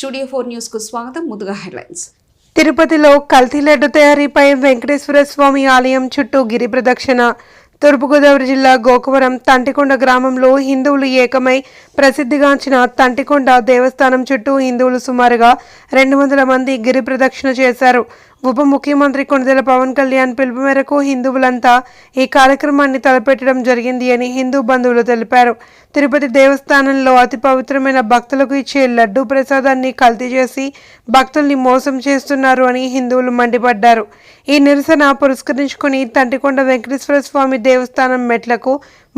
studio four news కు స్వాగతం ముందుగా హెడ్లైన్స్ తిరుపతిలో కల్తీ లడ్డు తయారీపై వెంకటేశ్వర స్వామి ఆలయం చుట్టూ గిరి ప్రదక్షిణ తూర్పుగోదావరి జిల్లా గోకవరం తంటికొండ గ్రామంలో హిందువులు ఏకమై ప్రసిద్ధిగాంచిన తంటికొండ దేవస్థానం చుట్టూ హిందువులు సుమారుగా రెండు వందల మంది గిరి ప్రదక్షిణ చేశారు ఉప ముఖ్యమంత్రి కొణిదెల పవన్ కళ్యాణ్ పిలుపు మేరకు హిందువులంతా ఈ కార్యక్రమాన్ని తలపెట్టడం జరిగింది అని హిందూ బంధువులు తెలిపారు తిరుపతి దేవస్థానంలో అతి పవిత్రమైన భక్తులకు ఇచ్చే లడ్డూ ప్రసాదాన్ని కల్తీ చేసి భక్తుల్ని మోసం చేస్తున్నారు అని హిందువులు మండిపడ్డారు ఈ నిరసన పురస్కరించుకుని తంటికొండ వెంకటేశ్వర స్వామి దేవస్థానం మెట్లకు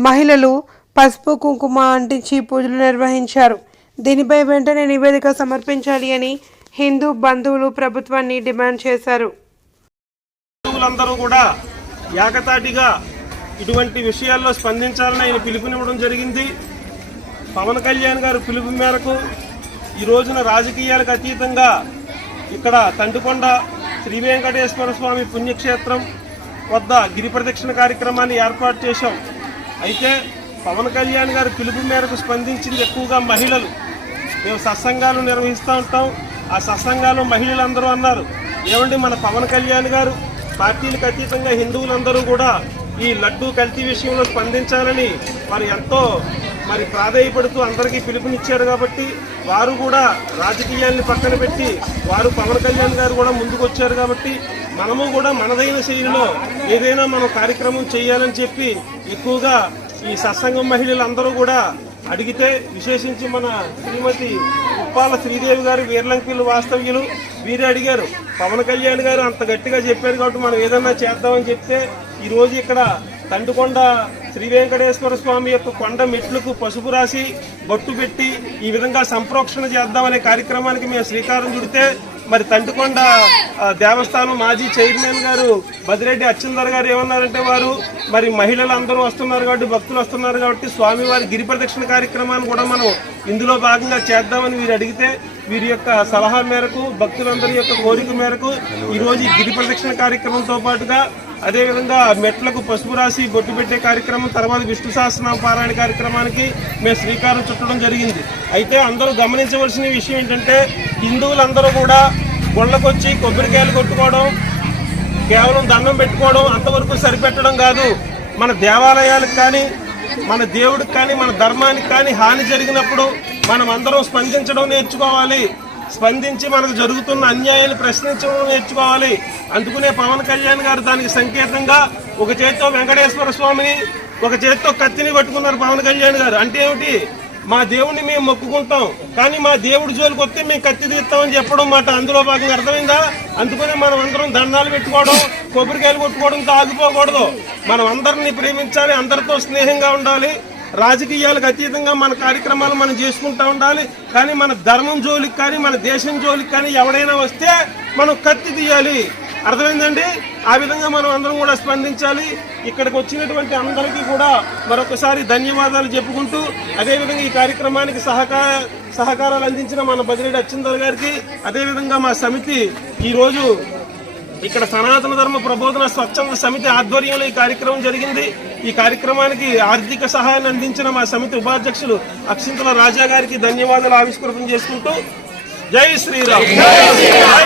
మహిళలు పసుపు కుంకుమ అంటించి పూజలు నిర్వహించారు దీనిపై వెంటనే నివేదిక సమర్పించాలి అని హిందూ బంధువులు ప్రభుత్వాన్ని డిమాండ్ చేశారు హిందువులందరూ కూడా ఏకతాటిగా ఇటువంటి విషయాల్లో స్పందించాలని ఆయన పిలుపునివ్వడం జరిగింది పవన్ కళ్యాణ్ గారు పిలుపు మేరకు ఈ రోజున రాజకీయాలకు అతీతంగా ఇక్కడ తండుకొండ శ్రీ వెంకటేశ్వర స్వామి పుణ్యక్షేత్రం వద్ద గిరి ప్రదక్షిణ కార్యక్రమాన్ని ఏర్పాటు చేశాం అయితే పవన్ కళ్యాణ్ గారు పిలుపు మేరకు స్పందించింది ఎక్కువగా మహిళలు మేము సత్సంగాలు నిర్వహిస్తూ ఉంటాం ఆ సత్సంగాలు మహిళలందరూ అన్నారు ఏమండి మన పవన్ కళ్యాణ్ గారు పార్టీలకు అతీతంగా హిందువులందరూ కూడా ఈ లడ్డూ కల్తీ విషయంలో స్పందించాలని మరి ఎంతో మరి ప్రాధాయపడుతూ అందరికీ పిలుపునిచ్చారు కాబట్టి వారు కూడా రాజకీయాల్ని పక్కన పెట్టి వారు పవన్ కళ్యాణ్ గారు కూడా ముందుకొచ్చారు కాబట్టి మనము కూడా మనదైన శైలిలో ఏదైనా మనం కార్యక్రమం చేయాలని చెప్పి ఎక్కువగా ఈ సత్సంగం మహిళలందరూ కూడా అడిగితే విశేషించి మన శ్రీమతి ఉప్పాల శ్రీదేవి గారు వీర్లంకిలు వాస్తవ్యులు వీరే అడిగారు పవన్ కళ్యాణ్ గారు అంత గట్టిగా చెప్పారు కాబట్టి మనం ఏదన్నా చేద్దామని చెప్తే ఈరోజు ఇక్కడ తండ్రికొండ శ్రీ వెంకటేశ్వర స్వామి యొక్క కొండ మెట్లకు పసుపు రాసి బొట్టు పెట్టి ఈ విధంగా సంప్రోక్షణ చేద్దామనే కార్యక్రమానికి మేము శ్రీకారం చుడితే మరి తంటికొండ దేవస్థానం మాజీ చైర్మన్ గారు బదిరెడ్డి అచ్చందర్ గారు ఏమన్నారంటే వారు మరి మహిళలు అందరూ వస్తున్నారు కాబట్టి భక్తులు వస్తున్నారు కాబట్టి స్వామివారి గిరి ప్రదక్షిణ కార్యక్రమాన్ని కూడా మనం ఇందులో భాగంగా చేద్దామని వీరు అడిగితే వీరి యొక్క సలహా మేరకు భక్తులందరి యొక్క కోరిక మేరకు ఈరోజు గిరి ప్రదక్షిణ కార్యక్రమంతో పాటుగా అదేవిధంగా మెట్లకు పసుపు రాసి బొట్టు పెట్టే కార్యక్రమం తర్వాత విష్ణు సహస్రం పారాయణ కార్యక్రమానికి మేము శ్రీకారం చుట్టడం జరిగింది అయితే అందరూ గమనించవలసిన విషయం ఏంటంటే హిందువులందరూ కూడా గుళ్ళకొచ్చి కొబ్బరికాయలు కొట్టుకోవడం కేవలం దండం పెట్టుకోవడం అంతవరకు సరిపెట్టడం కాదు మన దేవాలయాలకు కానీ మన దేవుడికి కానీ మన ధర్మానికి కానీ హాని జరిగినప్పుడు మనం అందరం స్పందించడం నేర్చుకోవాలి స్పందించి మనకు జరుగుతున్న అన్యాయాన్ని ప్రశ్నించడం నేర్చుకోవాలి అందుకునే పవన్ కళ్యాణ్ గారు దానికి సంకేతంగా ఒక చేత్తో వెంకటేశ్వర స్వామిని ఒక చేత్తో కత్తిని పట్టుకున్నారు పవన్ కళ్యాణ్ గారు అంటే ఏమిటి మా దేవుడిని మేము మొక్కుకుంటాం కానీ మా దేవుడి జోలికి వస్తే మేము కత్తి తీస్తామని చెప్పడం మాట అందులో భాగంగా అర్థమైందా అందుకనే మనం అందరం దండాలు పెట్టుకోవడం కొబ్బరికాయలు కొట్టుకోవడంతో ఆగిపోకూడదు మనం అందరినీ ప్రేమించాలి అందరితో స్నేహంగా ఉండాలి రాజకీయాలకు అతీతంగా మన కార్యక్రమాలు మనం చేసుకుంటూ ఉండాలి కానీ మన ధర్మం జోలికి కానీ మన దేశం జోలికి కానీ ఎవడైనా వస్తే మనం కత్తి తీయాలి అర్థమైందండి ఆ విధంగా మనం అందరం కూడా స్పందించాలి ఇక్కడికి వచ్చినటువంటి అందరికీ కూడా మరొకసారి ధన్యవాదాలు చెప్పుకుంటూ అదేవిధంగా ఈ కార్యక్రమానికి సహకార సహకారాలు అందించిన మన బదిరెడ్డి అచ్చందర్ గారికి అదేవిధంగా మా సమితి ఈరోజు ఇక్కడ సనాతన ధర్మ ప్రబోధన స్వచ్ఛంద సమితి ఆధ్వర్యంలో ఈ కార్యక్రమం జరిగింది ఈ కార్యక్రమానికి ఆర్థిక సహాయాన్ని అందించిన మా సమితి ఉపాధ్యక్షులు అక్షింతల రాజా గారికి ధన్యవాదాలు ఆవిష్కృతం చేసుకుంటూ జై శ్రీరామ్